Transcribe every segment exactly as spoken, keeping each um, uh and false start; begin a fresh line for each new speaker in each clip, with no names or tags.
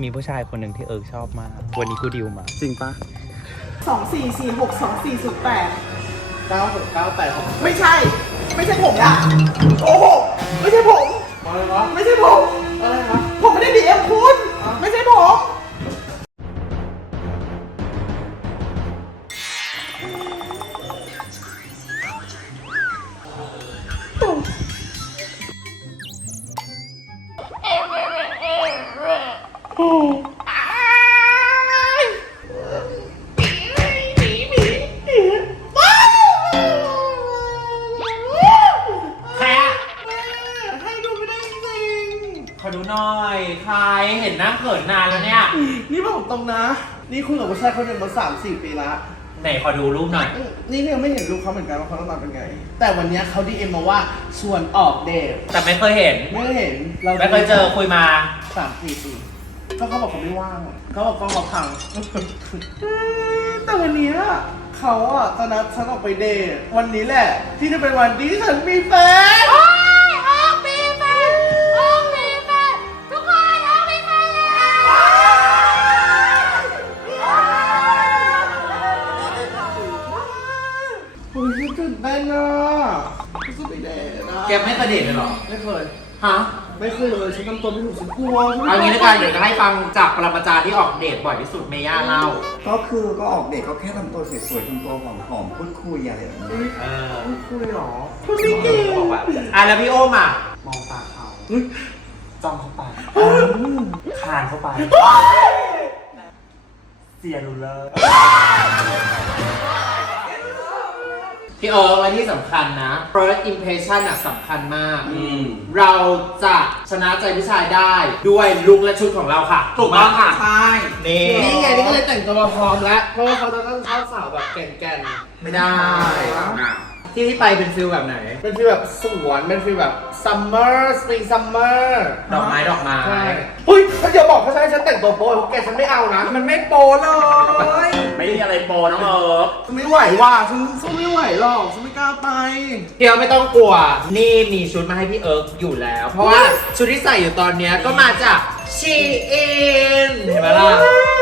มีผู้ชายคนหนึ่งที่เอิร์กชอบมาก วันนี้กูดิวมา
จริงปะ
สองสี่สี่หกสองสี่ศูนย์แปด
เก้าหกเก้าแปดหก
ไม่ใช่ ไม่ใช่ผมอะโอ้โหไม่ใช่ผม
อะไรวะ
ไม่ใช่ผม
อะไรวะ
ผมไม่ได้ดีเอ็มคุณไม่ใช่ผม
ขอดูหน่อยใครเห็นหน้าเขินนานแล้วเนี่ย
นี่บอกตรงนะนี่คุยกับผู้ชายคนหนึ่งมาสามสี่ปีละ
ไหนขอดูรูปหน่อย
นี่ก็ยังไม่เห็นรูปเขาเหมือนกันว่าเขาต้องมาเป็นไงแต่วันนี้เขาดีเอ็มมาว่าชวนออกเดท
แต่ไม่เคยเห็น
ไม่เห็น
เราไม่เคยเจอคุยมา
สามสี่ปีก็เขาบอกเขาไม่ว่างเขาบอกกล้องเขาพังแต่วันนี้เขาอ่ะจะนัดฉันออกไปเดทวันนี้แหละที่จะเป็นวันที่ฉันมีแฟนโอ้ยตื่นเต้นอ่ะฉันไปเดทนะ
แกไม่เคยเดทเลยหรอ
ไม่เคย
ฮะ
ไม่เคยเลยฉันทำตัวไม่ถูกฉันกลัว
เอางี้แล้วกันเดี๋ยวจะให้ฟังจากปรมาจารย์ที่ออกเดทบ่อยที่สุดเมย่าเล่า
ก็คือก็ออกเด็กก็แค่ทำตัวสวยๆทำตัวหอมๆพูดคุยอะไรแบบนี้
เออ
พูดคุยหรอพูดไม่เก่ง
บอกว่าอ่ะแล้วพี่โอมอ่ะ
มองตาเขา
จ้องเข้าไปคานเข้าไปเสียรูเลอร์พี่เอิร์กและที่สำคัญนะ first impression น่ะสำคัญมากเราจะชนะใจผู้ชายได้ด้วยลุคและชุดของเราค่ะ
ถูกต้องค่ะใช่
นี่
นี่ไงนี่ก็เลยแต่งตัวมาพร้อมแล้วเพราะว่าเขาจะต้องชอบสาวแบบแก่น
ๆไม่ได้ที่ที่ไปเป็นฟิลแบบไหน
เป็นฟิลแบบสวนเป็นฟิลแบบซัมเมอร์สปริงซัมเมอร์
ดอกไม้ดอกไม้
เฮ้ยถ้าเดี๋ยวบอกเขาใช้ฉันแต่งตัวโป๊ะแกฉันไม่เอานะมันไม่โป๊เลย
ไม่มีอะไรโป๊น้องเอิร์ก
ไม่ไหวว่ะฉันสู้ไม่ไหวหรอกฉันไม่กล้าไป
เดี๋ยวไม่ต้องกลัวนี่มีชุดมาให้พี่เอิร์กอยู่แล้วเพราะว่าชุดที่ใส่อยู่ตอนนี้ก็มาจากชีอินเห็นไหมล่ะ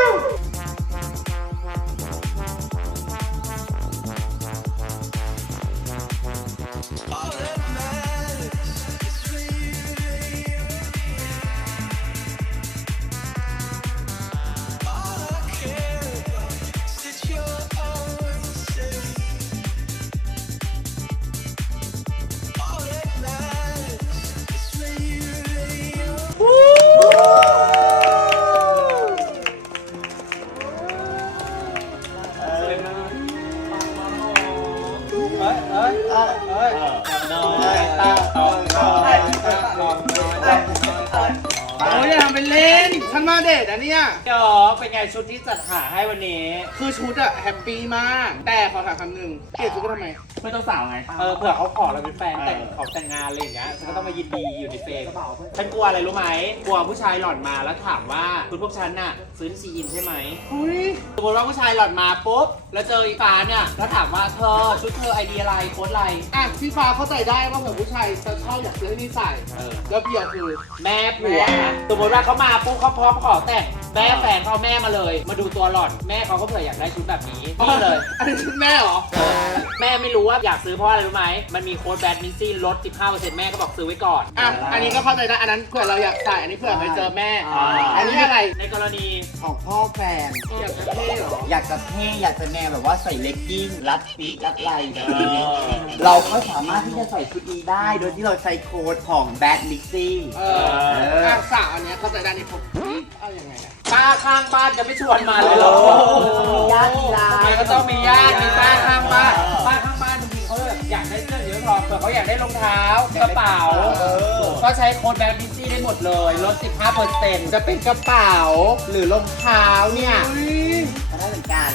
โอ้ยอย่าทำเป็นเล่นฉันมาเดทอ่ะเนี่ย
เดี๋ยวเป็นไงชุดที่จัดหาให้วันนี้
คือชุดอะแฮปปี้มากแต่ขอถามคำหนึ่งเกลียดชุดก็ทำไม
ไม่ต้องสาวไงเออเผื่อเขาขอเราเป็นแฟนแต่งเขาแต่งงานอะไรอย่างเงี้ยฉันก็ต้องมายินดีอยู่ในเฟรมฉันกลัวอะไรรู้ไหมกลัวผู้ชายหล่อนมาแล้วถามว่าคุณพวกฉันน่ะซื้อซีอินใช่ไหมสมมติว่าผู้ชายหล่อนมาปุ๊บแล้วเจออีฟ้าเนี่ยแล้วถามว่าเธอชุดเธอไอเดียอะไรโค้ดอะไร
อ่ะพี่ฟ้าเข้าใจได้ว่าแบบผู้ชายจะชอบอยากซื้อนี่ใส่แล้วพี่คือ
แม่ผัวสมมติว่าเขามาปุ๊บเขาพร้อมขอแต่งแม่แฟนเขาแม่มาเลยมาดูตัวหล่อนแม่เขาก็เผื่ออยากได้ชุดแบบนี้นี่เลย
อันนี้ชุดแม่เหรอ
แม่ไม่รู้ว่าอยากซื้อเพราะอะไรรู้ไหมมันมีโค้ดแบดมินซี่ลด สิบห้าเปอร์เซ็นต์ แม่ก็บอกซื้อไว้ก่อน
อ่ะอันนี้ก็เข้าใจได้อันนั้นเผื่อเราอยากใส่อันนี้เผื่อไปเจอแม่อันนี้อะไร
ในกรณี
ของพ่อแฟน
อยากจะเท่หรอ
อยากจะเท่อยากจะแนวแบบว่าใส่เลกกิ้งรัดปีกรัดไหล่เราก็สามารถที่จะใส่ชุดนี้ได้โดยที่เราใช้โค้ดของแบดมินซี่
เออสาวอันนี้เข้าใจได้นี่ผมเอาอย่างไงนะ
ป้าข้างบ้านจะไม่ชวนมาเลยหรอ
มีญาติร้าน
มันก็ต้องมีญาติมีป้าข้างบ้านป้าข้างบ้านจริงๆเขาแบบอยากได้เสื้อเยอะพอเผื่อเขาอยากได้รองเท้ากระเป๋าก็ใช้โค้ดแบดมินซี่ได้หมดเลยลด สิบห้าเปอร์เซ็นต์ จะเป็นกระเป๋าหรือรองเท้าเนี่ย
ก็ได้เหมือนกัน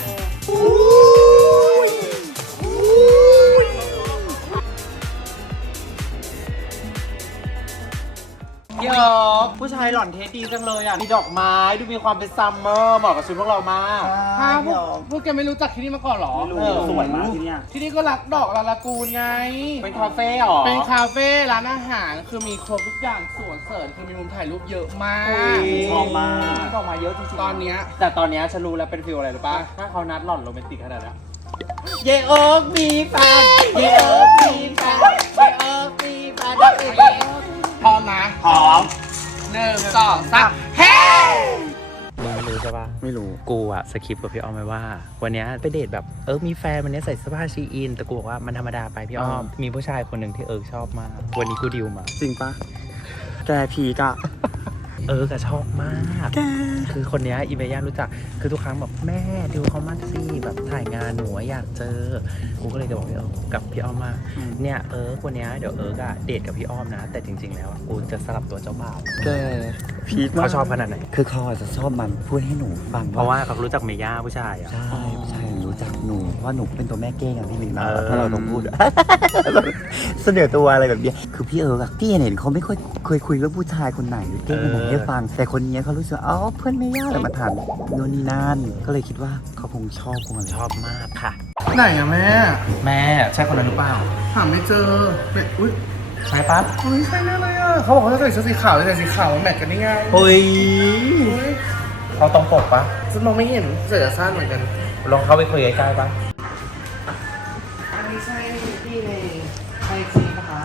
พี่เอิร์กผู้ชายหล่อนเทสดีจังเลยอ่ะมีดอกไม้ดูมีความเป็นซัมเมอร์เหมาะกับชุดพวกเรามาก
ถ้าพวกพวกแกไม่รู้จักที่นี่มาก่อนเหรอ
ไม่รู้สวยมากที่เนี่ย
ที่นี่ก็รักดอกลาลากูนไง
เป็นคาเฟ่หรอ
เป็นคาเฟ่ร้านอาหารคือมีครบทุกอย่างสวนเสริญคือมีมุมถ่ายรูปเยอะมาก
ชอบมาก
ดอกไม้เยอะจริงๆ
ตอนเนี้ย
แต่ตอนเนี้ยฉันรู้แล้วเป็นฟิลอะไรหรือปะถ้าเขานัดหล่อนโรแมนติกขนาดนั้นเยโอ๊กมีแฟนเยโอ๊กมีแฟนเยโอ๊กมีแฟน
พร้อมนะ
หอม
หนึ่งสองสามเฮ้
มึงไม่รู้ใช่ปะ
ไม่รู้
กูอะสคริปต์กับพี่อ้อมไว้ว่า วันเนี้ยไปเดทแบบเอิร์กมีแฟนวันเนี้ยใส่เสื้อผ้าชีอิน แต่กูบอกว่ามันธรรมดาไปพี่อ้อม มีผู้ชายคนหนึ่งที่เอิร์กชอบมาก วันนี้กูดิวมา
จริงปะแกพีกอะ
เอิร์กอะชอบมาก คือคนเนี้ยอีเมย่ารู้จัก คือทุกครั้งแบบแม่ดิวเขามากสิแบบถ่ายงานหนูอะอยากเจอ กูก็เลยจะบอกพี่เอิร์กกับพี่อ้อมมา เนี่ยเอิร์กวันเนี้ยเดี๋ยวเอิร์กอะเดทกับพี่อ้อมนะ แต่จริง ๆ แล้วอะกูจะสลับตัวเจ้าบ่าว
แกพีกมาก
เขาชอบขนาดไหน
คือเขาอาจจะชอบมันพูดให้หนูฟัง
เพราะว่าเขารู้จักเมย่าผู้ชายอะ
ใช่ใช่รู้จักหนูเพราะว่าหนูเป็นตัวแม่เก้งอย่างที่ลิงนะ
เออ
ถ้าเราต้องพูด เสนอตัวอะไรแบบเนี้ยคือพี่เอิร์กอะพี่เห็นเขาไม่ค่อยเคยคุยเรื่องผู้ชายคนไหนเก้งคนไหนให้ฟัง แต่คนนี้เขารู้สึกว่าอ๋อเพื่อนแม่ย่าแหละมาถามโน่นนี่นั่นก็เลยคิดว่าเขาคงชอบคงอะไร
ชอบมากค่ะ
ไหนอะแม่
แม่ใช่คนนั้นหรือเปล่า
หาไม่เจอเป็นอุ้ย
ใช่ปั๊บ
อุ้ยใช่แน่เลยอะเขาบอกเขาจะใส่เสื้อสีขาวใส่สีขาวแมทกันนี่ไง
เฮ้ย
อุ้ย
เขาตรงปกปะ
ฉันมองไม่เห็นเสื้อสั้นเหมือนกัน
ลองเข้าไปคุยใกล้ๆปะ
อันนี้ใช่พี่ในไอจีปะคะ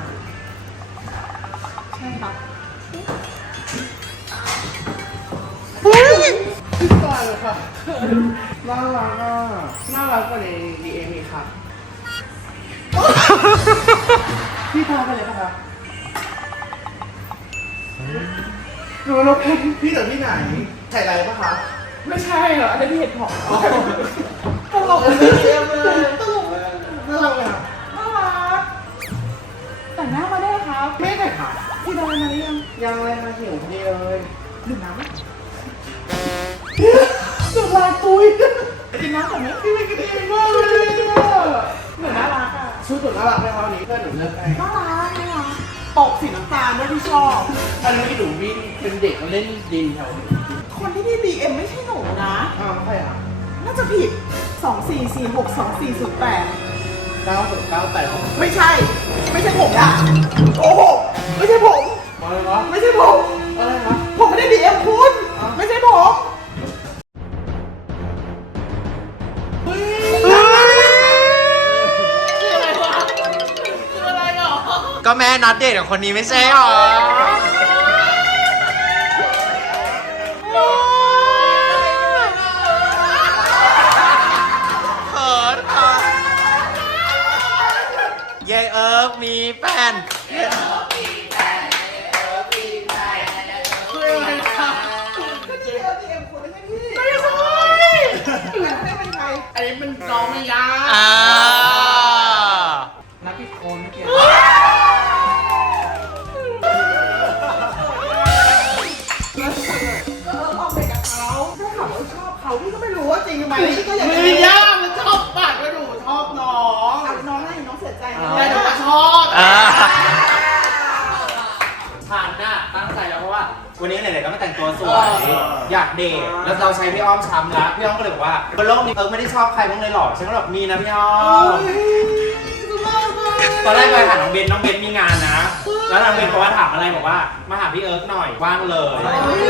ใช่ครับพี่ตายเลยค่ะน่ารักอ่ะน่ารักกว่าในดีเอ็มอีกค่ะพี่พาไปเลยปะคะหนูเราพูดพี่จากที่ไหนใส่อะไรปะคะไม่ใช่เหรออันนี้พี่เห็นผอมตลกเลยตลกเลยน่ารักเลยอ่ะ
น่ารักแต่งหน้ามาได้ครับ
ไม่ได้ค่ะ
พี่ดอยมาหรือยัง
ยังเลยมาหิวพอดีเลย
ดื่มน้ำไหม
สุดลายปุ้ย
กินน้ำก่อนไหม
พี่ไม่กระเด็นมากเลยอ่ะ
หนูน่ารักอ่ะ
ชุดหนูน่ารักไหมคะวันนี้เพื่อนหนูเลือกให้
น่ารักน่ารักปกสีน้ำตาลด้วยที่ชอบ
อันนี้หนูวิ่งเป็นเด็กมาเล่นดินแถวนี้
คนที่พี่บีเอ็มไม่ใช่หนูนะ
อ้าวใครอ่ะ
น่าจะผิด สองสี่สี่หก สองสี่ศูนย์แปด
เก้าหกเก้าแปดหก
ไม่ใช่ ไม่ใช่ผมอะโอ้โหไม่ใช่ผม
มาเลยวะ
ไม่ใช่ผม
อะไรวะ
ผมไม่ได้บีเอ็มคุณ ไม่ใช่ผม
ก็แม่นัดเดทกับคนนี้ไม่ใช่หรอเขินค่ะเยเอิร์กมีแฟน
อันนี้มันน้องไม่ยาก
อ่า
นักพิโคนเมื่อกี้
เออออกไปกับเขาถ้าเขาชอบเขาพี่ก็ไม่รู้ว่าจริงไหมพี่ก็อยากจะ
ไม่ยากมันชอบปากแล้วหนูชอบน้อง
เอาน้องให้น้องเสียใจนะ
แต่หนูก็ชอบ
อ่า
ฉันน่ะตั้งใจแล้วเพราะว่า วันนี้ไหนๆก็มาแต่งตัวสวย อยากเดทแล้วเราใช้พี่อ้อมช้ำแล้วพี่อ้อมก็เลยบอกว่าบนโลกนี้เอิร์กไม่ได้ชอบใครบ้างเลยหรอฉันก็บอกมีนะพี่อ้อมตอนแรกไปหาน้องเบนน้องเบนมีงานนะ แล้วน้องเบนบอกว่าถามอะไรบอกว่ามาหาพี่เอิร์กหน่อยว่างเลย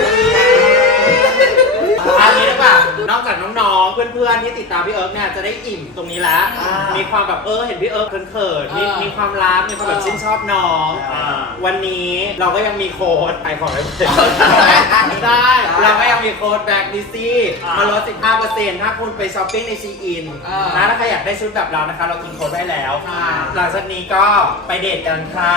อันนี้หรือเปล่านอกจากน้องๆ เพื่อนๆ ที่ติดตามพี่เอิร์กเนี่ยจะได้อิ่มตรงนี้แล้ว มีความแบบเออเห็นพี่เอิร์กเขินๆมีมีความรักมีความแบบชื่นชอบน้อง วันนี้เราก็ยังมีโค้ดขายของได้ได้ เราก็ยังมีโค้ดแบ็กดิซี่มาลด สิบห้าเปอร์เซ็นต์ ถ้าคุณไปช้อปปิ้งในซีอินนะถ้าใครอยากได้ชุดแบบเรานะคะ เรากินโค้ดได้แล้ว หลังจากนี้ก็ไปเดทกันค่ะ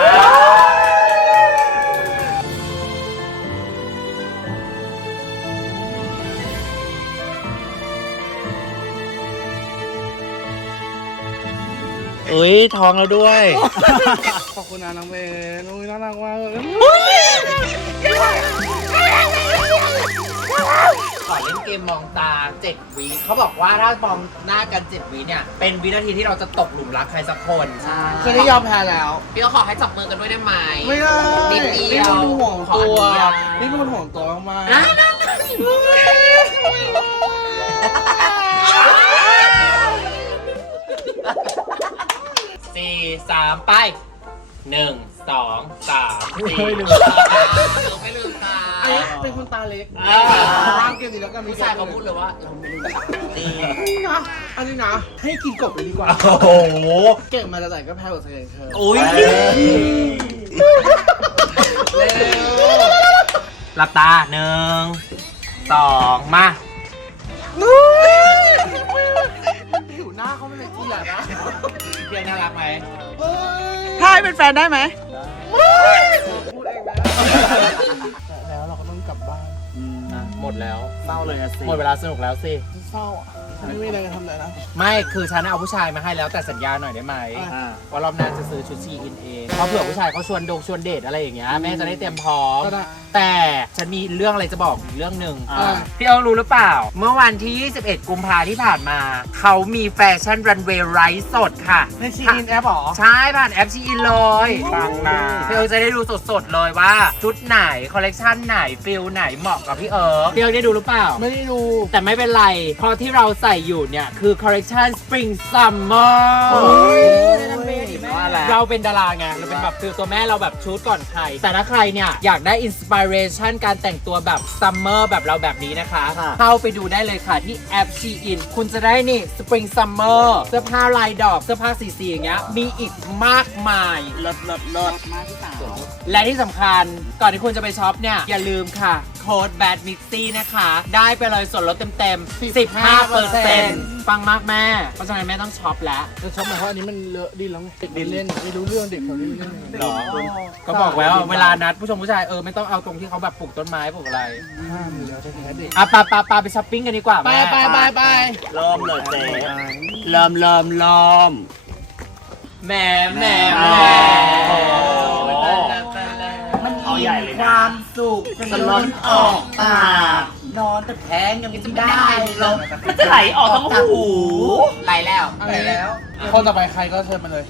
อุ้ยท้องแล้วด้วย
ขอบคุณนะน้องเบนอุ้ยน่ารักมากเลย
ขอเล่นเกมมองตาเจ็ดวิเขาบอกว่าถ้ามองหน้ากันเจ็ดวิเนี่ยเป็นวินาทีที่เราจะตกหลุมรักใครสักคนใช่
คือได้ยอมแพ้แล้ว
พี่ก็ขอให้จับมือกันด้วยได้ไหม
ไม่ได้
นิดเดียว
นี่มันห่วง
ขอ
ตัว
อนุญาต
นี่มันห่วงตัวมาก
อ่ะสี่สามไปหนึ่งสองสามสี่ไม่ลืมตาไม่ลืมตา
ๆเอ๊ะเป็นคนตาเล็ก
อ่า
ร่างเกมนี้แล้วกัน
ผู้ชายเขาพูดเลยว่าเราไม่ลืมตา
นี่นะอันนี้นะ ให้กินกบเลยดีกว่า
โอ้โห
เก่งมาจากไหนก็แพ้หมดสักอย่างเธอ
อุ้ยหลับตาหนึ่งสองมา
ผิวหน้าเขาไม่เป็นเกียรตินะ
เพียงน่ารักไหม
ถ้าให้เป็นแฟนได้ไหม
พูดเองนะแล้วเราก็ต้องกลับบ้าน
หมดแล้ว
เศร้าเลยนะสิ
หมดเวลาสนุกแล้วสิ
เศร้าอ่ะไม่มีอะไรจะทำเลยนะ
ไม่คือฉันเอาผู้ชายมาให้แล้วแต่สัญญาหน่อยได้ไหม
อ่า
ว่ารอบหน้าจะซื้อชุดชีอินเองเพราะเผื่อผู้ชายเขาชวนดงชวนเดทอะไรอย่างเงี้ยแม่จะได้เตรียมพร้อม
ก็ได้
แต่ฉันมีเรื่องอะไรจะบอกอีกเรื่องหนึ่ง
อ่า
พี่เอิงรู้หรือเปล่า เมื่อวันที่ ยี่สิบเอ็ด กุมภาที่ผ่านมา เขามีแฟชั่นรันเวย์ไร้สดค่ะ
ในชีอินแอปหรอ
ใช่ผ่านแอปชีอินเลย
ฟังนะ
พี่เอิงจะได้ดูสดๆเลยว่าชุดไหนคอลเลกชันไหนฟิลไหนเหมาะกับพี่เอิงพี่เอิงได้ดูหรือเปล่า
ไม่ได้ดู
แต่ไม่เป็นไร เพราะที่เราใส่อยู่เนี่ย คือคอลเลกชัน Spring Summer
โอ้ย
ว่าแล้วเราเป็นดาราไง เราเป็นแบบคือตัวแม่เราแบบชุดก่อนใคร แต่ถ้าใครเนี่ย อยากได้อินสปิเรชันการแต่งตัวแบบซัมเมอร์แบบเราแบบนี้นะคะ
ค่ะ
เข้าไปดูได้เลยค่ะที่แอป Shein คุณจะได้นี่ Spring Summer เสื้อผ้าลายดอก เสื้อผ้าสีๆอย่างเงี้ย มีอีกมากมาย
เลิศเลิศเลิศ
และที่สำคัญก่อนที่คุณจะไปช็อปเนี่ย อย่าลืมค่ะ โค้ด Bad Mixy นะคะ ได้ไปเลยส่วนลดเต็มๆ สิบห้าเปอร์เซ็นต์ ฟังมากแม่ เพราะฉะนั้นแม่ต้องช็อปแล้ว
แต่ชอบหมายความว่าอันนี้มันเลอะดินแล้วไงเด็กดินเล่นไม่รู้เรื่องเด็กเขาไม่รู้เรื่อง
หรอ ก็บอกไว้ว่าเวลานัดผู้ชมผู้ชายเออไม่ต้องเอาตรงที่เขาแบบปลูกต้นไม้ปลูกอะไร
ห้ามอยู่แล้วแท้ๆเด็ก
อ่ะปาปาปาไปช้อปปิ้งกันดีกว่า
ไป
แม่
ไปไปไป
เริ่มเลยเจ๊เริ่มเริ่มเริ่ม
แหม่แหม่
แห
แห
ม่
ม่
มัน
เอาใหญ่เลย
ค
นะ
วามสุขจะล้นออกปากนอนแต่แพงยังไม่ได้ลง
มันจะไหลออกทั้งหู
ไหลแล้ว
อะไรแล้วคนต่อไปใครก็เชิญมาเลย